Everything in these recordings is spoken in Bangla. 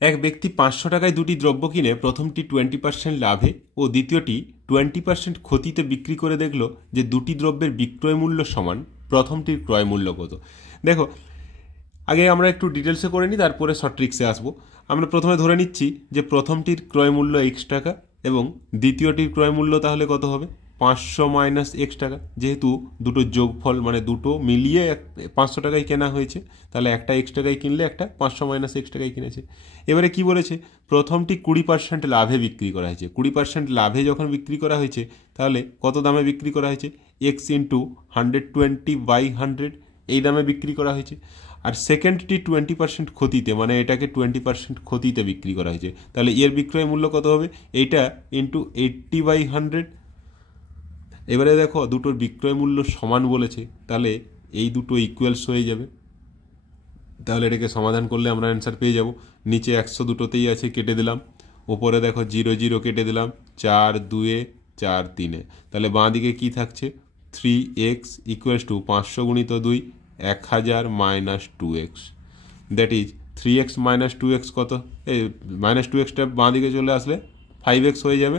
এক ব্যক্তি 500 টাকায় দুটি দ্রব্য কিনে প্রথমটি 20% লাভে ও দ্বিতীয়টি 20% ক্ষতিতে বিক্রি করে দেখল যে দুটি দ্রব্যের বিক্রয় মূল্য সমান, প্রথমটির ক্রয় মূল্য কত। দেখো, আগে আমরা একটু ডিটেলসে করে নিই, তারপরে শর্ট ট্রিক্সে আসবো। আমরা প্রথমে ধরে নিচ্ছি যে প্রথমটির ক্রয় মূল্য x টাকা এবং দ্বিতীয়টির ক্রয় মূল্য তাহলে কত হবে, 500 মাইনাস x টাকা। যেহেতু দুটো যোগফল মানে দুটো মিলিয়ে 500 টাকায় কেনা হয়েছে, তাহলে একটা x টাকায় কিনলে একটা 500 মাইনাস x টাকায় কিনেছে। এবারে কি বলেছে, প্রথমটি 20% লাভে বিক্রি করা হয়েছে। 20% লাভে যখন বিক্রি করা হয়েছে, তাহলে কত দামে বিক্রি করা হয়েছে, x ইন্টু 120/100 এই দামে বিক্রি করা হয়েছে। আর সেকেন্ডটি 20% ক্ষতিতে, মানে এটাকে 20% ক্ষতিতে বিক্রি করা হয়েছে, তাহলে এর বিক্রয় মূল্য কত হবে, এইটা ইন্টু 80/100। এবারে দেখো দুটোর বিক্রয় মূল্য সমান বলেছে, তাহলে এই দুটো ইকুয়ালস হয়ে যাবে। তাহলে এটাকে সমাধান করলে আমরা অ্যান্সার পেয়ে যাব। নিচে 100 দুটোতেই আছে, কেটে দিলাম। ওপরে দেখো 0 0 কেটে দিলাম, 4 2 4 3। তাহলে বাঁ দিকে কী থাকছে, 3x ইকুয়ালস টু 500 গুণিত 2 1000 minus 2x, that is 3x minus 2x কত, এই মাইনাস 2xটা বাঁ দিকে চলে আসলে 5x হয়ে যাবে।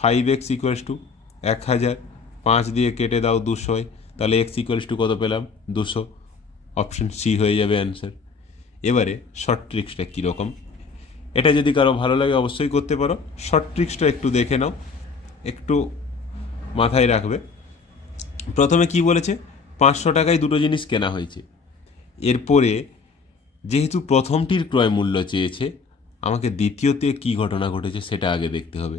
5x ইকুয়ালস টু 1000, 5 দিয়ে কেটে দাও 200, তাহলে x ইকুয়ালস টু কত পেলাম, 200। অপশন সি হয়ে যাবে অ্যান্সার। এবারে শর্ট ট্রিক্সটা কীরকম, এটা যদি কারো ভালো লাগে অবশ্যই করতে পারো। শর্ট ট্রিক্সটা একটু দেখে নাও, একটু মাথায় রাখবে। প্রথমে কি বলেছে, 500 টাকায় দুটো জিনিস কেনা হয়েছে। এরপরে যেহেতু প্রথমটির ক্রয় মূল্য চেয়েছে, আমাকে দ্বিতীয়তে কি ঘটনা ঘটেছে সেটা আগে দেখতে হবে।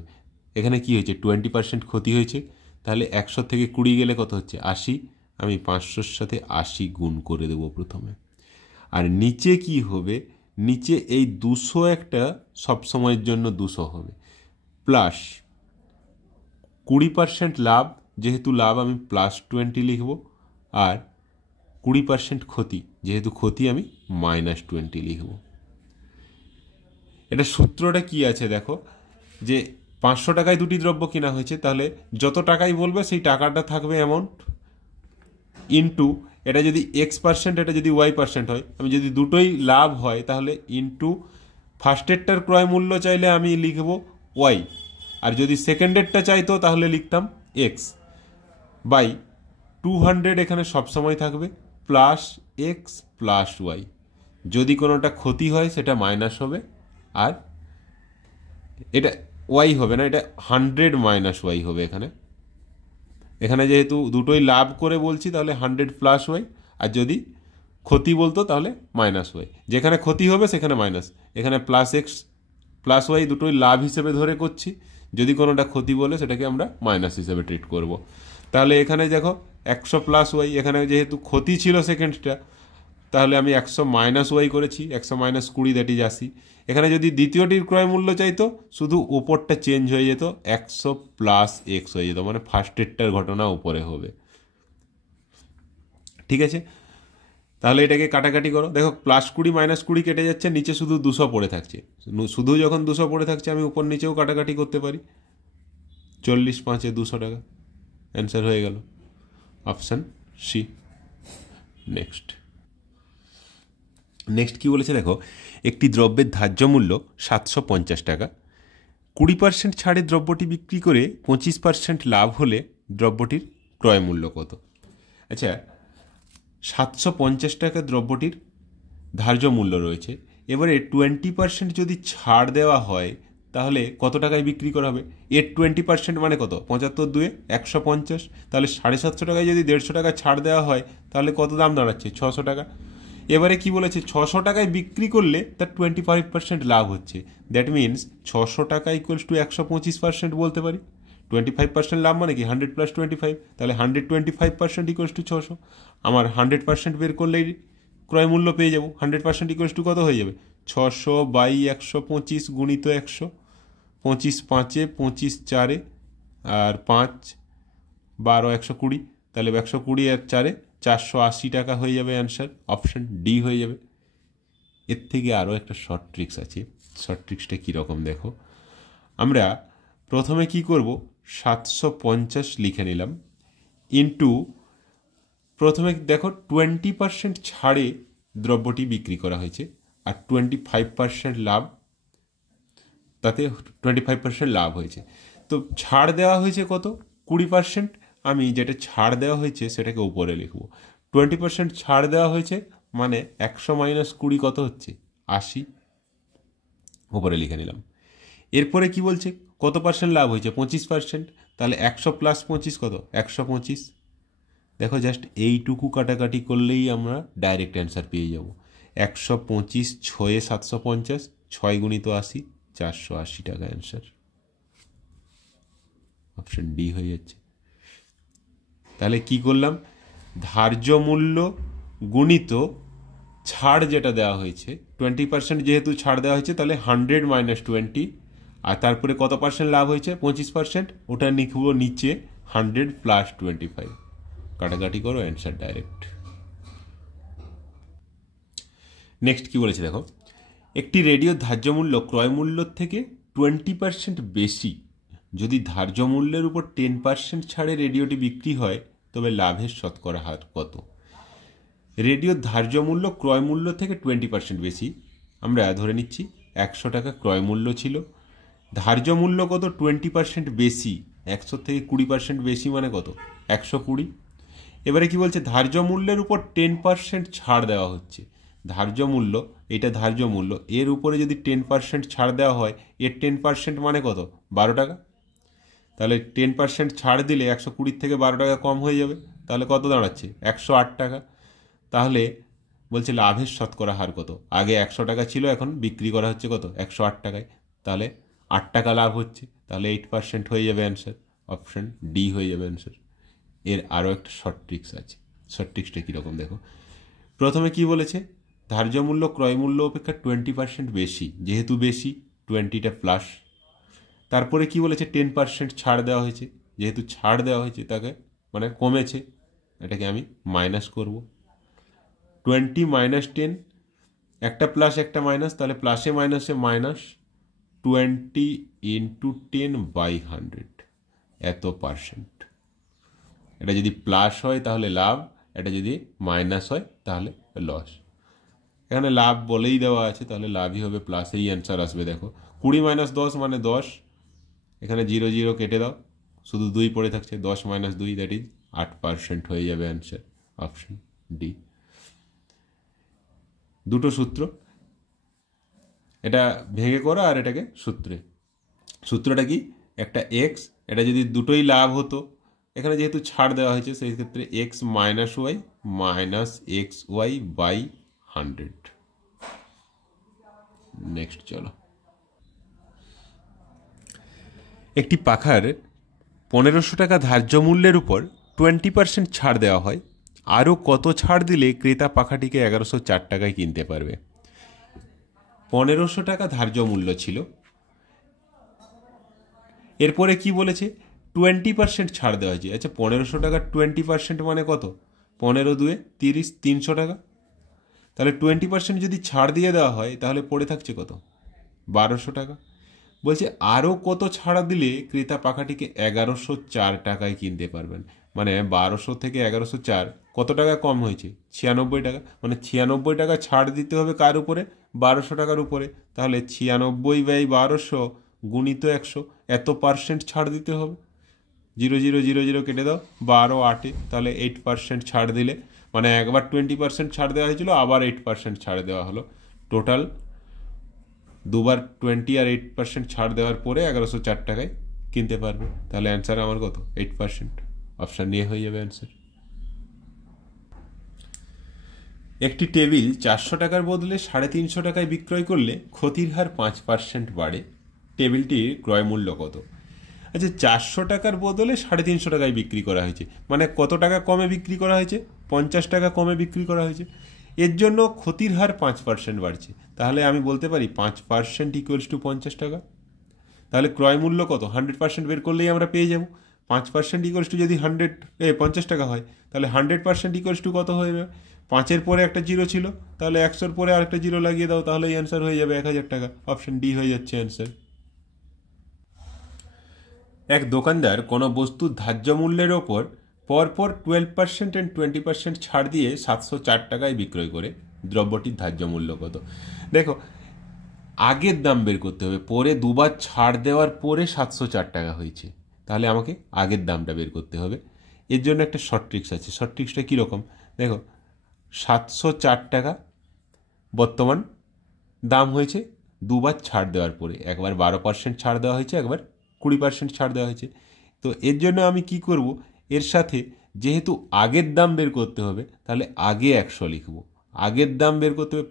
এখানে কি হয়েছে, 20% ক্ষতি হয়েছে, তাহলে 100 থেকে 20 গেলে কত হচ্ছে, 80। আমি 500-র সাথে 80 গুণ করে দেবো প্রথমে। আর নিচে কি হবে, নিচে এই 200 একটা সবসময়ের জন্য 200 হবে, প্লাস 20% লাভ, যেহেতু লাভ আমি +20 লিখব, আর 20% ক্ষতি, যেহেতু ক্ষতি আমি -20 লিখব। এটা সূত্রটা কি আছে দেখো, যে 500 টাকায় দুটি দ্রব্য কেনা হয়েছে, তাহলে যত টাকাই বলবে সেই টাকাটা থাকবে অ্যামাউন্ট, ইন্টু এটা যদি x%, এটা যদি y% হয়, আমি যদি দুটোই লাভ হয় তাহলে ইন্টু ফার্স্টেরটার ক্রয় মূল্য চাইলে আমি লিখব y, আর যদি সেকেন্ডেরটা চাইতো তাহলে লিখতাম x, বাই 200 এখানে সবসময় থাকবে, প্লাস x প্লাস y। যদি কোনোটা ক্ষতি হয় সেটা মাইনাস হবে, আর এটা y হবে না, এটা 100 মাইনাস y হবে। এখানে যেহেতু দুটোই লাভ করে বলছি, তাহলে 100 প্লাস ওয়াই, আর যদি ক্ষতি বলতো তাহলে মাইনাস ওয়াই। যেখানে ক্ষতি হবে সেখানে মাইনাস, এখানে প্লাস এক্স প্লাস ওয়াই দুটোই লাভ হিসেবে ধরে করছি, যদি কোনোটা ক্ষতি বলে সেটাকে আমরা মাইনাস হিসেবে ট্রিট করব। তাহলে এখানে দেখো 100 প্লাস ওয়াই, এখানে যেহেতু ক্ষতি ছিল সেকেন্ডটা, তাহলে আমি 100 মাইনাস ওয়াই করেছি, 100 মাইনাস 20 দ্যাট ইজ 80। এখানে যদি দ্বিতীয়টির ক্রয় মূল্য চাইতো, শুধু ওপরটা চেঞ্জ হয়ে যেত, 100 প্লাস এক্স হয়ে যেত, মানে ফার্স্টেরটার ঘটনা উপরে হবে। ঠিক আছে, তাহলে এটাকে কাটাকাটি করো। দেখো +20 -20 কেটে যাচ্ছে, নিচে শুধু 200 পড়ে থাকছে। শুধু যখন 200 পড়ে থাকছে আমি উপর নিচেও কাটাকাটি করতে পারি। 40 5 200 টাকা, অ্যান্সার হয়ে গেল অপশান সি। নেক্সট কি বলেছে দেখো, একটি দ্রব্যের ধার্য মূল্য 750 টাকা, 20% ছাড়ে দ্রব্যটি বিক্রি করে 25% লাভ হলে দ্রব্যটির ক্রয় মূল্য কত। আচ্ছা, 750 টাকা দ্রব্যটির ধার্য মূল্য রয়েছে, এবারে 20% যদি ছাড় দেওয়া হয় তাহলে কত টাকায় বিক্রি করা হবে। এর 20% মানে কত, 75 2 150, তাহলে 750 টাকায় যদি 150 টাকা ছাড় দেওয়া হয় তাহলে কত দাম দাঁড়াচ্ছে, 600 টাকা। এবারে কি বলেছে, 600 টাকায় বিক্রি করলে তার 25% লাভ হচ্ছে, দ্যাট মিনস 600 টাকা ইকুয়ালস টু 125% বলতে পারি। 25% লাভ মানে কি 100 + 25, তাহলে 125% ইকুয়ালস টু 600। আমার 100% বের করলেই ক্রয় মূল্য পেয়ে যাবো। 100% ইকুয়ালস টু কত হয়ে যাবে, 600/125 গুণিত 100, 25 5 25 4 আর 5 12 120, তাহলে 120 আর 4 480 টাকা হয়ে যাবে অ্যান্সার, অপশান ডি হয়ে যাবে। এর থেকে আরও একটা শর্ট ট্রিক্স আছে। শর্ট ট্রিক্সটা কীরকম দেখো, আমরা প্রথমে কি করব, 750 লিখে নিলাম, ইন্টু প্রথমে দেখো 20% ছাড়ে দ্রব্যটি বিক্রি করা হয়েছে, আর 25% লাভ তাতে 25% লাভ হয়েছে। তো ছাড় দেওয়া হয়েছে কত? 20%। আমি যেটা ছাড় দেওয়া হয়েছে সেটাকে উপরে লিখব। 20% ছাড় দেওয়া হয়েছে মানে 100 মাইনাস 20 কত হচ্ছে? 80, উপরে লিখে নিলাম। এরপরে কি বলছে? কত পার্সেন্ট লাভ হয়েছে? 25%। তাহলে 100 প্লাস 25 কত? 125। দেখো জাস্ট এইটুকু কাটাকাটি করলেই আমরা ডাইরেক্ট অ্যান্সার পেয়ে যাব। 125 6 750, 6 গুণিত 80, 480 টাকা অ্যান্সার। অপশন ডি হয়ে যাচ্ছে। তাহলে কি করলাম? ধার্য মূল্য গুণিত ছাড় যেটা দেওয়া হয়েছে, 20% যেহেতু ছাড় দেওয়া হয়েছে তাহলে 100 মাইনাস 20, আর তারপরে কত পার্সেন্ট লাভ হয়েছে? 25%। ওটা লিখব নিচে 100 প্লাস 25। কাটাকাটি করো, অ্যান্সার ডাইরেক্ট। নেক্সট কি বলেছে দেখো, একটি রেডিওর ধার্য মূল্য ক্রয় মূল্যর থেকে 20% বেশি যদি ধার্য মূল্যের উপর 10% ছাড়ে রেডিওটি বিক্রি হয় তবে লাভের শতকরা হার কত? রেডিওর ধার্য মূল্য ক্রয় মূল্য থেকে 20% বেশি, আমরা ধরে নিচ্ছি 100 টাকা ক্রয় মূল্য ছিল, ধার্য মূল্য কত? 20% বেশি। 100 থেকে 20% বেশি মানে কত? 120। এবারে কি বলছে? ধার্য মূল্যের উপর 10% ছাড় দেওয়া হচ্ছে। ধার্য মূল্য, এটা ধার্য মূল্য, এর উপরে যদি 10% ছাড় দেওয়া হয়, এর 10% মানে কত? 12 টাকা। তাহলে 10% ছাড় দিলে 120 থেকে 12 টাকা কম হয়ে যাবে, তাহলে কত দাঁড়াচ্ছে? 108 টাকা। তাহলে বলছে লাভের শতকরা হার কত? আগে 100 টাকা ছিল, এখন বিক্রি করা হচ্ছে কত? 108 টাকায়। তাহলে 8 টাকা লাভ হচ্ছে, তাহলে 8% হয়ে যাবে অ্যান্সার। অপশন ডি হয়ে যাবে অ্যান্সার। এর আরও একটা শর্ট ট্রিক্স আছে। শর্ট ট্রিক্সটা কীরকম দেখো, প্রথমে কি বলেছে? ধার্য মূল্য ক্রয় মূল্য অপেক্ষা 20% বেশি, যেহেতু বেশি 20টা প্লাস। তারপরে কি বলেছে? 10% ছাড় দেওয়া হয়েছে, যেহেতু ছাড় দেওয়া হয়েছে তাকে মানে কমেছে, এটাকে আমি মাইনাস করব। 20 মাইনাস 10, একটা প্লাস একটা মাইনাস, তাহলে প্লাসে মাইনাসে মাইনাস 20 ইন্টু 10 বাই 100, এত পার্সেন্ট। এটা যদি প্লাস হয় তাহলে লাভ, এটা যদি মাইনাস হয় তাহলে লস। এখানে লাভ বলেই দেওয়া আছে, তাহলে লাভই হবে, প্লাসেই অ্যান্সার আসবে। দেখো 20 মাইনাস 10 মানে 10, এখানে 0 0 কেটে দাও, শুধু 2 পড়ে থাকছে, 10 মাইনাস 2 দ্যাট ইজ 8% হয়ে যাবে অ্যান্সার। Option D. দুটো সূত্র, এটা ভেঙে করো আর এটাকে সূত্রে। সূত্রটা কি? একটা এক্স, এটা যদি দুটোই লাভ হতো, এখানে যেহেতু ছাড় দেওয়া হয়েছে সেই ক্ষেত্রে X minus Y minus X Y by 100। Next চলো, একটি পাখার 1500 টাকা ধার্য মূল্যের উপর 20% ছাড় দেওয়া হয়, আরও কত ছাড় দিলে ক্রেতা পাখাটিকে 1104 টাকায় কিনতে পারবে? 1500 টাকা ধার্য মূল্য ছিল, এরপরে কি বলেছে? 20% ছাড় দেওয়া হয়েছে। আচ্ছা 1500 টাকা 20% মানে কত? 15 2 30, 300 টাকা। তাহলে 20% যদি ছাড় দিয়ে দেওয়া হয় তাহলে পড়ে থাকছে কত? 1200 টাকা। বলছে আরও কত ছাড়া দিলে ক্রেতা পাখাটিকে 1104 টাকায় কিনতে পারবেন। মানে 1200 থেকে 1104 কত টাকা কম হয়েছে? 96 টাকা। মানে 96 টাকা ছাড় দিতে হবে কার উপরে? 1200 টাকার উপরে। তাহলে 96 বাই 1200 গুণিত 100, এত পার্সেন্ট ছাড় দিতে হবে। 0 0 0 0 কেটে দাও, 12 8, তাহলে 8% ছাড় দিলে, মানে একবার 20% ছাড় দেওয়া হয়েছিল, আবার 8% ছাড় দেওয়া হলো, টোটাল দুবার 20 আর 8% ছাড় দেওয়ার পরে 1104 টাকায় কিনতে পারবে। তাহলে অ্যান্সার আমার কত? 8%। অপশান নিয়ে হয়ে যাবে অ্যান্সার। একটি টেবিল 400 টাকার বদলে 350 টাকায় বিক্রয় করলে ক্ষতির হার 5% বাড়ে, টেবিলটির ক্রয় মূল্য কত? আচ্ছা 400 টাকার বদলে 350 টাকায় বিক্রি করা হয়েছে, মানে কত টাকা কমে বিক্রি করা হয়েছে? 50 টাকা কমে বিক্রি করা হয়েছে, এর জন্য ক্ষতির হার 5% বাড়ছে। তাহলে আমি বলতে পারি 5% ইকুয়ালস টু 50 টাকা। তাহলে ক্রয় মূল্য কত? 100% বের করলেই আমরা পেয়ে যাব। 5% ইকুয়ালস টু যদি 50 টাকা হয়, তাহলে 100% ইকুয়ালস টু কত হয়ে যাবে? 5-এর পরে একটা জিরো ছিল, তাহলে 100-র পরে আরেকটা জিরো লাগিয়ে দাও, তাহলেই অ্যান্সার হয়ে যাবে 1000 টাকা। অপশন ডি হয়ে যাচ্ছে অ্যান্সার। এক দোকানদার কোনো বস্তুর ধার্য মূল্যের ওপর পরপর 12% and 20% ছাড় দিয়ে 704 টাকায় বিক্রয় করে, দ্রব্যটির ধার্য মূল্য কত? দেখো আগের দাম বের করতে হবে। পরে দুবার ছাড় দেওয়ার পরে 704 টাকা হয়েছে, তাহলে আমাকে আগের দামটা বের করতে হবে। এর জন্য একটা শর্ট ট্রিক্স আছে। শর্ট ট্রিক্সটা কীরকম দেখো, 704 টাকা বর্তমান দাম হয়েছে দুবার ছাড় দেওয়ার পরে। একবার 12% ছাড় দেওয়া হয়েছে, একবার 20% ছাড় দেওয়া হয়েছে। তো এর জন্য আমি কি করব, এর সাথে যেহেতু আগের দাম বের করতে হবে, তাহলে আগে 100 লিখব। আগের দাম বের করতে হবে,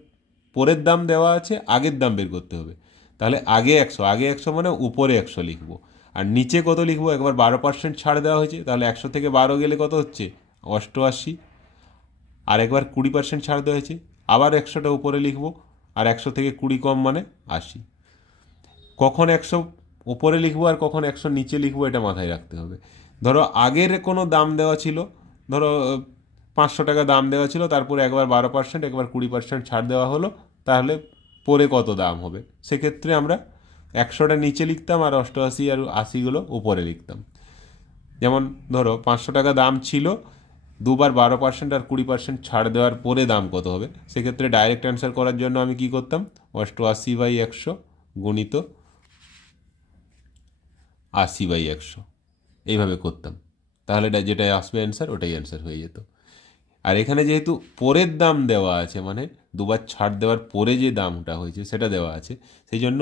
পরের দাম দেওয়া আছে, আগের দাম বের করতে হবে, তাহলে আগে 100, আগে 100 মানে উপরে 100 লিখব। আর নিচে কত লিখব, একবার 12% ছাড় দেওয়া হয়েছে, তাহলে 100 থেকে 12 গেলে কত হচ্ছে 88। আর একবার 20% ছাড় দেওয়া হয়েছে, আবার 100টা উপরে লিখব, আর 100 থেকে 20 কম মানে 80। কখন 100 উপরে লিখবো আর কখন 100 নিচে লিখবো এটা মাথায় রাখতে হবে। ধরো আগের কোনো দাম দেওয়া ছিল, ধরো 500 টাকা দাম দেওয়া ছিল, তারপরে একবার 12%, একবার 20% ছাড় দেওয়া হলো, তাহলে পরে কত দাম হবে, সেক্ষেত্রে আমরা 100টা নিচে লিখতাম আর 88 আর 80গুলো উপরে লিখতাম। যেমন ধরো 500 টাকা দাম ছিল, দুবার 12% আর 20% ছাড় দেওয়ার পরে দাম কত হবে, সেক্ষেত্রে ডাইরেক্ট অ্যান্সার করার জন্য আমি কি করতাম, 88/100 গুণিত 80/100 এইভাবে করতাম, তাহলে যেটা আসবে অ্যান্সার ওটাই অ্যান্সার হয়ে যেত। আর এখানে যেহেতু পরের দাম দেওয়া আছে, মানে দুবার ছাড় দেওয়ার পরে যে দামটা হয়েছে সেটা দেওয়া আছে, সেই জন্য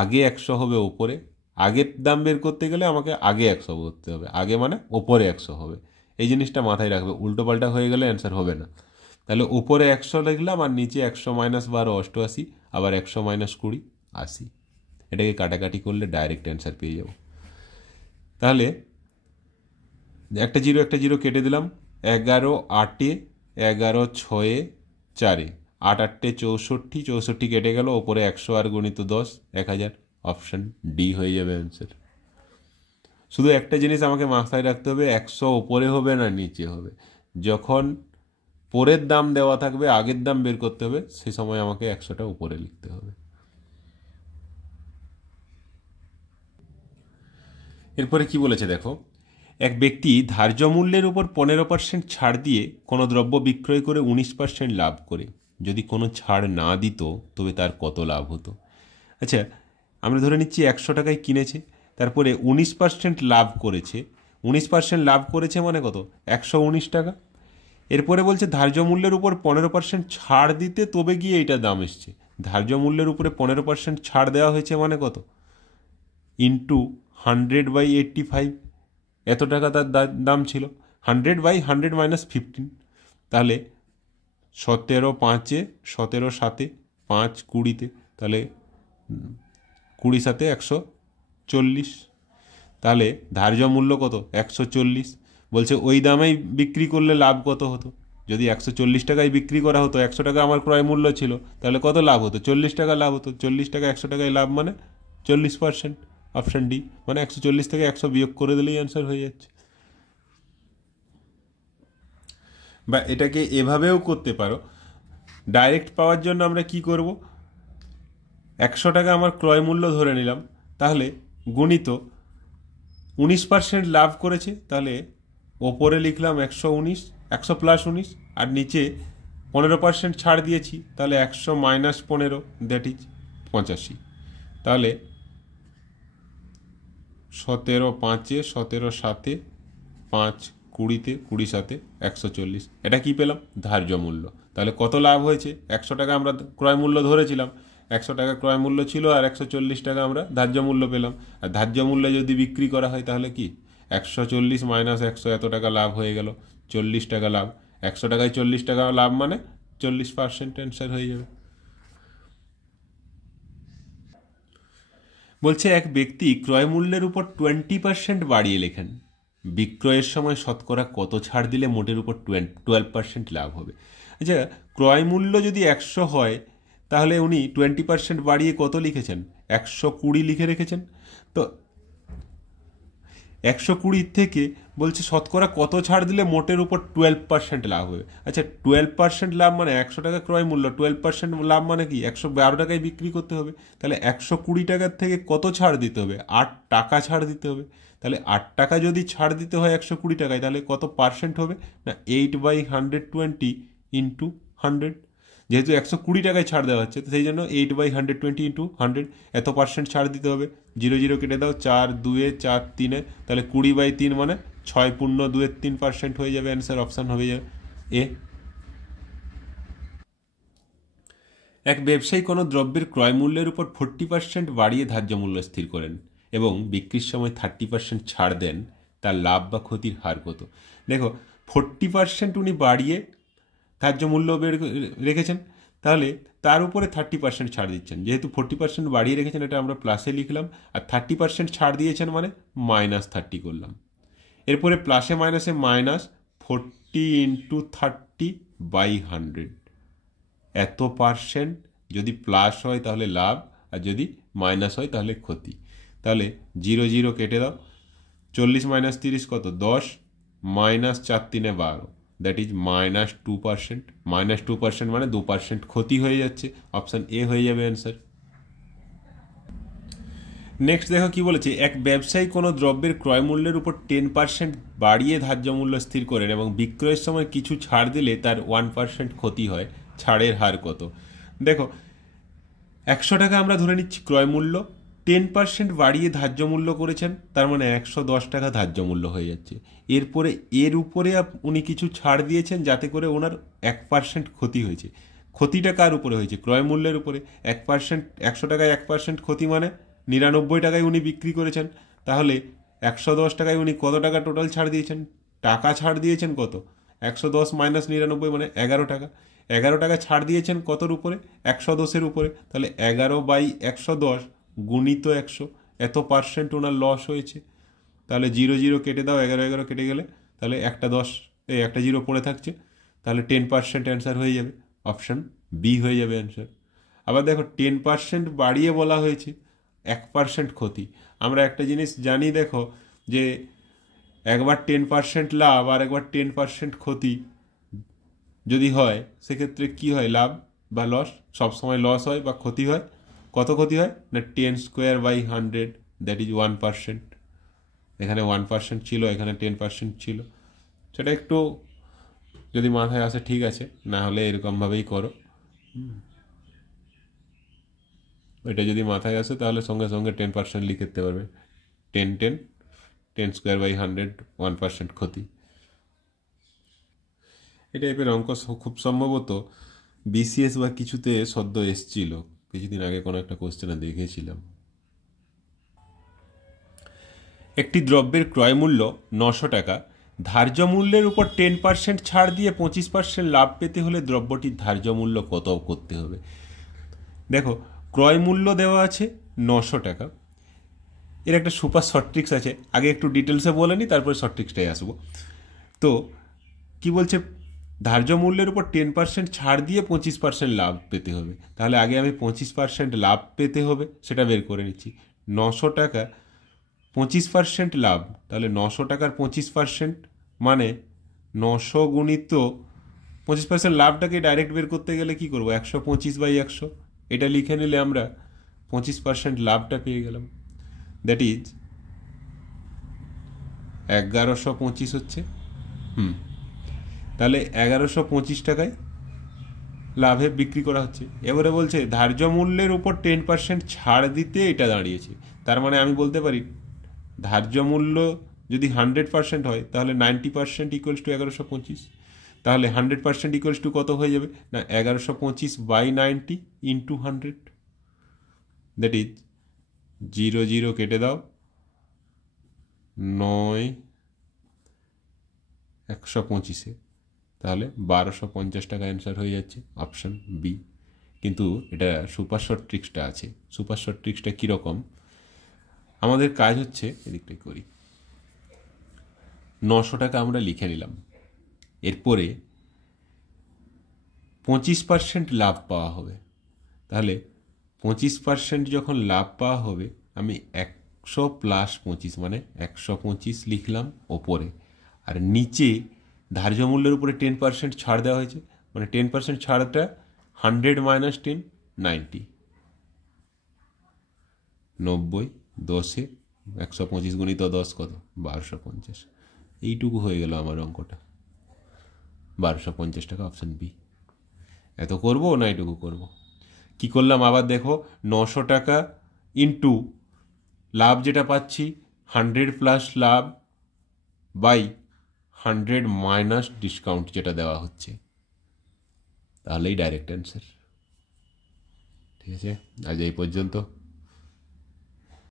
আগে 100 হবে ওপরে। আগের দাম বের করতে গেলে আমাকে আগে 100 করতে হবে, আগে মানে ওপরে 100 হবে। এই জিনিসটা মাথায় রাখবে, উল্টোপাল্টা হয়ে গেলে অ্যান্সার হবে না। তাহলে উপরে 100 লিখলাম আর নিচে 100 - 12 88, আবার 100 - 20 80। এটাকে কাটাকাটি করলে ডাইরেক্ট অ্যান্সার পেয়ে যাব। তাহলে একটা জিরো কেটে দিলাম, 11/8, 11/6, 4, 8/8 64, 64 কেটে গেল, ওপরে 100 আর গুণিত 10, 1000। অপশান ডি হয়ে যাবে অ্যান্সার। শুধু একটা জিনিস আমাকে মাথায় রাখতে হবে, 100 ওপরে হবে না নিচে হবে। যখন পরের দাম দেওয়া থাকবে, আগের দাম বের করতে হবে, সে সময় আমাকে 100টা উপরে লিখতে হবে। এরপরে কি বলেছে দেখো, এক ব্যক্তি ধার্য মূল্যের উপর 15% ছাড় দিয়ে কোনো দ্রব্য বিক্রয় করে 19% লাভ করে। যদি কোনো ছাড় না দিত তবে তার কত লাভ হতো? আচ্ছা, আমরা ধরে নিচ্ছি 100 টাকায় কিনেছে, তারপরে 19% লাভ করেছে। 19% লাভ করেছে মানে কত, 119 টাকা। এরপরে বলছে ধার্য মূল্যের উপর 15% ছাড় দিতে তবে গিয়ে এইটা দাম এসছে। ধার্য মূল্যের উপরে 15% ছাড় দেওয়া হয়েছে মানে কত, ইন্টু 100/85, এত টাকা তার দাম ছিল। 100/100 - 15, তাহলে 17/5, 17/7, 5 20, তাহলে 20 × 7 140। তাহলে ধার্য মূল্য কত, 140। বলছে ওই দামেই বিক্রি করলে লাভ কত হতো। যদি 140 টাকায় বিক্রি করা হতো, 100 টাকা আমার ক্রয় মূল্য ছিল, তাহলে কত লাভ হতো, 40 টাকা লাভ হতো। 40 টাকা 100 টাকায় লাভ মানে 40%। অপশান ডি, মানে 140 থেকে 100 বিয়োগ করে দিলেই অ্যান্সার হয়ে যাচ্ছে। বা এটাকে এভাবেও করতে পারো, ডাইরেক্ট পাওয়ার জন্য আমরা কি করব, 100 টাকা আমার ক্রয় মূল্য ধরে নিলাম, তাহলে গুণিত 19% লাভ করেছে, তাহলে ওপরে লিখলাম 119, 100 + 19, আর নিচে 15% ছাড় দিয়েছি, তাহলে 100 - 15, দ্যাট ইজ 85। তাহলে 17/5, 17/7, 5 20, 20 × 7 140। এটা কি পেলাম, ধার্য মূল্য। তাহলে কত লাভ হয়েছে, 100 টাকা আমরা ক্রয় মূল্য ধরেছিলাম, 100 টাকা ক্রয় মূল্য ছিল, আর 140 টাকা আমরা ধার্য মূল্য পেলাম। আর ধার্য মূল্যে যদি বিক্রি করা হয় তাহলে কি, 140 - 100, এত টাকা লাভ হয়ে গেল, 40 টাকা লাভ। 100 টাকায় 40 টাকা লাভ মানে 40% অ্যান্সার হয়ে যাবে। বলছে এক ব্যক্তি ক্রয় মূল্যের উপর 20% বাড়িয়ে লেখেন, বিক্রয়ের সময় শতকরা কত ছাড় দিলে মোটের উপর 12% লাভ হবে? আচ্ছা, ক্রয় মূল্য যদি 100 হয়, তাহলে উনি 20% বাড়িয়ে কত লিখেছেন, 120 লিখে রেখেছেন। তো 120 থেকে বলছে শতকরা কত ছাড় দিলে মোটের উপর 12% লাভ হবে। আচ্ছা, 12% লাভ মানে 100 টাকা ক্রয় মূল্য, 12% লাভ মানে কি, 112 টাকায় বিক্রি করতে হবে। তাহলে 120 টাকার থেকে কত ছাড় দিতে হবে, 8 টাকা ছাড় দিতে হবে। তাহলে 8 টাকা যদি ছাড় দিতে হয় 120 টাকায়, তাহলে কত পার্সেন্ট হবে না, 8/120 × 100। যেহেতু 120 টাকায় ছাড় দেওয়া হচ্ছে, তো সেই জন্য 8/120 ইন্টু 100 এত পার্সেন্ট ছাড় দিতে হবে। 0 0 কেটে দাও, 4 2 4 3, তাহলে 20/3 মানে 6.2-3% হয়ে যাবে। অ্যান্সার অপশান হয়ে যাবে এ। এক ব্যবসায়ী কোনো দ্রব্যের ক্রয় মূল্যের উপর 40% বাড়িয়ে ধার্য মূল্য স্থির করেন এবং বিক্রির সময় 30% ছাড় দেন, তার লাভ বা ক্ষতির হার কত? দেখো, 40% উনি বাড়িয়ে ধার্য মূল্য রেখেছেন, তাহলে তার উপরে 30% ছাড় দিচ্ছেন। যেহেতু 40% বাড়িয়ে রেখেছেন, এটা আমরা প্লাসে লিখলাম, আর 30% ছাড় দিয়েছেন মানে -30 করলাম। এরপরে প্লাসে মাইনাসে -40 ইন্টু 30/100, এত পার্সেন্ট যদি প্লাস হয় তাহলে লাভ, আর যদি মাইনাস হয় তাহলে ক্ষতি। তাহলে 0 0 কেটে দাও, 40 - 30 কত? 10, -4 3 12, দ্যাট ইজ -2%। -2% মানে 2% ক্ষতি হয়ে যাচ্ছে। অপশান এ হয়ে যাবে অ্যান্সার। নেক্সট দেখো কি বলেছে, এক ব্যবসায়ী কোনো দ্রব্যের ক্রয় মূল্যের উপর 10% বাড়িয়ে ধার্য মূল্য স্থির করেন এবং বিক্রয়ের সময় কিছু ছাড় দিলে তার 1% ক্ষতি হয়, ছাড়ের হার কত? দেখো, 100 টাকা আমরা ধরে নিচ্ছি ক্রয় মূল্য, 10% বাড়িয়ে ধার্য মূল্য করেছেন, তার মানে 110 টাকা ধার্য মূল্য হয়ে যাচ্ছে। এরপরে এর উপরে উনি কিছু ছাড় দিয়েছেন যাতে করে ওনার 1% ক্ষতি হয়েছে। ক্ষতিটা কার উপরে হয়েছে? ক্রয় মূল্যের উপরে। 1%, 100 টাকায় 1% ক্ষতি মানে 99 টাকায় উনি বিক্রি করেছেন, তাহলে 110 টাকায় উনি কত টাকা টোটাল ছাড় দিয়েছেন? টাকা ছাড় দিয়েছেন কত? 110 - 99 মানে 11 টাকা। 11 টাকা ছাড় দিয়েছেন কতর উপরে? 110-এর উপরে। তাহলে 11/110 গুণিত 100, এত পার্সেন্ট ওনার লস হয়েছে। তাহলে 0 0 কেটে দাও, 11 11 কেটে গেলে তাহলে একটা 0 পড়ে থাকছে, তাহলে 10% অ্যান্সার হয়ে যাবে। অপশান বি হয়ে যাবে অ্যান্সার। আবার দেখো, 10% বাড়িয়ে বলা হয়েছে, 1% ক্ষতি। আমরা একটা জিনিস জানি, দেখো যে একবার 10% লাভ আর একবার 10% ক্ষতি যদি হয়, সেক্ষেত্রে কি হয়? লাভ বা লস? সবসময় লস হয় বা ক্ষতি হয়। কত ক্ষতি হয় না? 10^100, দ্যাট ইজ 1%। এখানে 1% ছিল, এখানে 10% ছিল। সেটা একটু যদি মাথায় আসে ঠিক আছে, না হলে এরকমভাবেই করো। এটা যদি মাথায় আসে তাহলে সঙ্গে সঙ্গে 10% লিখে দিতে পারবে। 10 10, 10^100, 1% ক্ষতি। এই টাইপের অঙ্ক খুব সম্ভবত বিসিএস বা কিছুতে সদ্য এসছিল, কিছুদিন আগে কোনো একটা কোশ্চেনে দেখেছিলাম। একটি দ্রব্যের ক্রয় মূল্য 900 টাকা, ধার্য মূল্যের উপর 10% ছাড় দিয়ে 25% লাভ পেতে হলে দ্রব্যটির ধার্য মূল্য কত করতে হবে? দেখো, ক্রয় মূল্য দেওয়া আছে 900 টাকা। এর একটা সুপার শর্ট ট্রিক্স আছে, আগে একটু ডিটেলসে বলে নিই, তারপরে শর্ট ট্রিক্সটাই আসবো। তো কি বলছে, ধার্য মূল্যের উপর 10% ছাড় দিয়ে 25% লাভ পেতে হবে। তাহলে আগে আমি 25% লাভ পেতে হবে সেটা বের করে নিচ্ছি। 900 টাকা 25% লাভ, তাহলে 900 টাকার 25% মানে 900 গুণিত 25% লাভটাকে ডাইরেক্ট বের করতে গেলে কি করব? 125/100 এটা লিখে নিলে আমরা 25% লাভটা পেয়ে গেলাম। দ্যাট ইজ 1125 হচ্ছে। তাহলে 1125 টাকায় লাভে বিক্রি করা হচ্ছে। এবারে বলছে ধার্য মূল্যের উপর 10% ছাড় দিতে এটা দাঁড়িয়েছে। তার মানে আমি বলতে পারি ধার্য মূল্য যদি 100% হয় তাহলে 90% ইকুয়ালস টু 1125। তাহলে 100% ইকুয়ালস টু কত হয়ে যাবে না? 1125/90 ইন্টু 100, দ্যাট ইজ 0 0 কেটে দাও, 9 125-এ, তাহলে 1250 টাকা অ্যান্সার হয়ে যাচ্ছে। Option B. কিন্তু এটা সুপার শর্ট ট্রিক্সটা আছে। সুপার শর্ট ট্রিক্সটা কীরকম? আমাদের কাজ হচ্ছে, এদিকটাই করি, 900 টাকা আমরা লিখে নিলাম, এরপরে 25% লাভ পাওয়া হবে। তাহলে 25% যখন লাভ পাওয়া হবে, আমি 100 + 25 মানে 125 লিখলাম ওপরে, আর নিচে ধার্য মূল্যের উপরে 10% ছাড় দেওয়া হয়েছে, মানে 10% ছাড়টা 100 - 10 90, 90 10-এ 125 গুণিত 10 কত? 1250। এইটুকু হয়ে গেল আমার অঙ্কটা। 1250 টাকা, অপশান বি। এত করব না এটুকু করব? কি করলাম আবার দেখো, 900 টাকা ইন্টু লাভ যেটা পাচ্ছি 100 প্লাস লাভ বাই 100 মাইনাস ডিসকাউন্ট যেটা দেওয়া হচ্ছে, তাহলেই ডাইরেক্ট অ্যান্সার। ঠিক আছে, আজ এই পর্যন্ত।